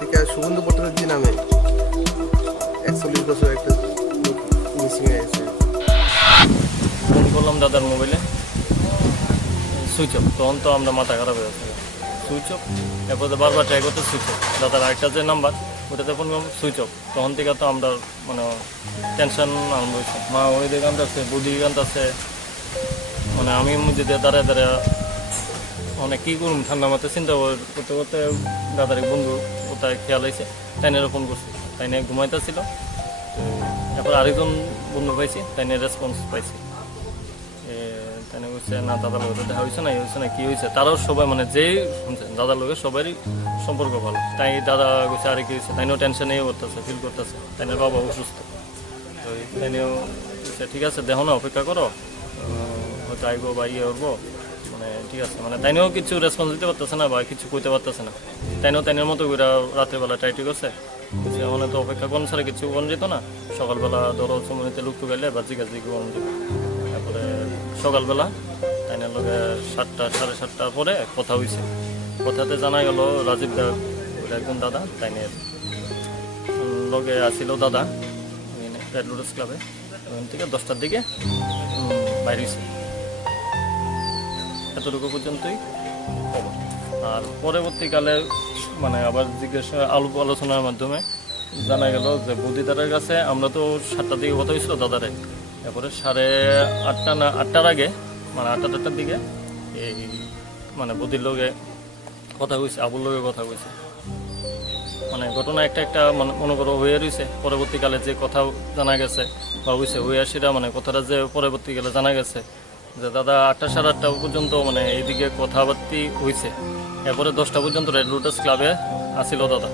থেকে সুগন্ধ ভট্টাচার্য নামে 41 বছর একটা লোক মিসিং হয়ে গেছে। ফোন করলাম দাদার মোবাইলে, সুইচ অফ। তখন তো আমরা মাথা খারাপ হয়ে গেছে, সুইচ অফ। এরপরে বারবার ট্রাই করতে সুইচ অফ। দাদার আরেকটা যে নাম্বার, ওটাতে ফোন করলাম, সুইচ অফ। তখন থেকে তো আমরা মানে টেনশন আরম্ভ হয়েছে। মা ওই দিকে গান আছে, বুদ্ধি গান আছে, মানে আমি মধ্যে দিয়ে দাঁড়ায় দাঁড়ায় মানে কী করুন ঠান্ডা মাথায় চিন্তা করতে করতে দাদার এক বন্ধু কোথায় খেয়াল হয়েছে, তাইনের ফোন করছে। তাইনে ঘুমাইতেছিল। এরপর আরেকজন বন্ধু পাইছি, তাইনে রেসপন্স পাইছি। তাই বলছে না দাদার লোকের দেখা হয়েছে না, এই হয়েছে না, কী হয়েছে। তারাও সবাই মানে যেই শুনছে দাদার লোকের সবারই সম্পর্ক ভালো। তাই দাদা বলছে আরে কী হয়েছে, তাইনেও টেনশনে করতেছে, ফিল করতেছে। তাইনের বাবা অসুস্থ। তো তাইনেও বলছে ঠিক আছে দেখো না, অপেক্ষা করো, হয়তো আইবো বা ইয়ে করবো, মানে ঠিক আছে। মানে তাইনেও কিছু রেসপন্স দিতে পারতেছে না বা কিছু কইতে পারতেছে না। তাইনেও তাইনের মতো করে রাত্রেবেলা ট্রাইটি করছে। বুঝছে মানে তো অপেক্ষা কোন ছাড়া কিছু কোন যেত না। সকালবেলা ধরো সময়তে লুকটু গেলে বা জিজ্ঞাসা কোন যেত। তারপরে সকালবেলা তাইনের লগে 7টা সাড়ে 7টার পরে কথা হয়েছে। কথাতে জানা গেল রাজীব দা একজন দাদা তাইনের লগে আসিল দাদা রেড লোটাস ক্লাবে। ওখান থেকে 10টার দিকে বাইরে হয়েছে। এতটুকু পর্যন্তই খবর। আর পরবর্তীকালে মানে আবার জিজ্ঞাসা আলোচনার মাধ্যমে জানা গেল যে বুদ্ধিদারের কাছে আমরা তো 7টার দিকে কথা হয়েছিল দাদারে। এরপরে 8:30 না 8টার আগে মানে 8টার দিকে এই মানে বুদ্ধির লোকে কথা হয়েছে, আবুর লোকে কথা হয়েছে। মানে ঘটনা একটা মনে করো হয়ে রয়েছে। পরবর্তীকালে যে কথা জানা গেছে বা হয়েছে হয়ে সেটা মানে কথাটা যে পরবর্তীকালে জানা গেছে যে দাদা 8টা সাড়ে 8টা পর্যন্ত মানে এইদিকে কথাবার্তি হয়েছে। এরপরে 10টা পর্যন্ত রেড লোটাস ক্লাবে আসিল দাদা।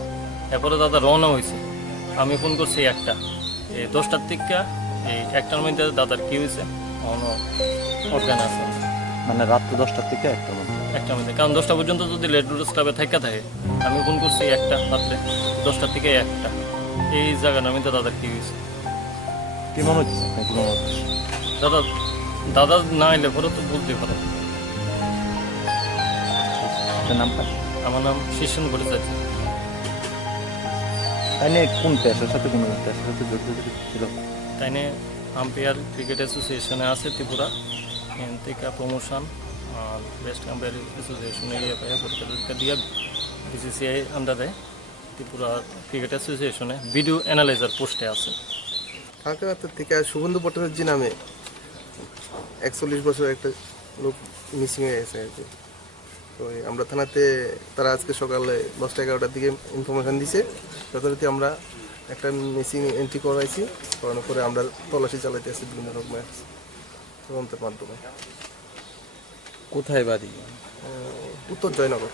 এরপরে দাদা রওনা হয়েছে। আমি ফোন করছি একটা, এই 10টার থেকে এই 1টার মধ্যে দাদার কী হয়েছে অজ্ঞান আছে। মানে রাত্র 10টার থেকে 1টার মধ্যে, কারণ 10টা পর্যন্ত যদি রেড লোটাস ক্লাবে থাকে আমি ফোন করছি একটা রাত্রে 10টার থেকে 1টা, এই জায়গাটার মধ্যে দাদার কী হয়েছে। কি মনে হচ্ছে কি মনে হচ্ছে? দাদা দাদা না এলে পরে তো বলতে পারো। আপনার নামটা? আমার নাম শিশন ভট্টাচার্য। তাই নিয়ে কোন পেশার সাথে জড়িত ছিল? তাই নিয়ে আম্পায়ার ক্রিকেট অ্যাসোসিয়েশনে আছে ত্রিপুরা, এখান থেকে প্রমোশন আর বেস্ট আম্পায়ার অ্যাসোসিয়েশনে পরীক্ষা দিয়ে বিসিসিআই আন্ডারে ত্রিপুরা ক্রিকেট অ্যাসোসিয়েশনে ভিডিও অ্যানালাইজার পোস্টে আছে। কালকাতা থেকে সুগন্ধ ভট্টাচার্য নামে 41 বছর একটা লোক মিসিং হয়ে গেছে আর কি। তো আমরা থানাতে তারা আজকে সকালে 10টা-11টার দিকে ইনফরমেশান দিছে। যথারীতি আমরা একটা মিসিং এন্ট্রি করাইছি, করানোর পরে আমরা তল্লাশি চালাইতে আসছি বিভিন্ন রকমের তদন্তের মাধ্যমে। কোথায় বাড়ি? উত্তর জয়নগর।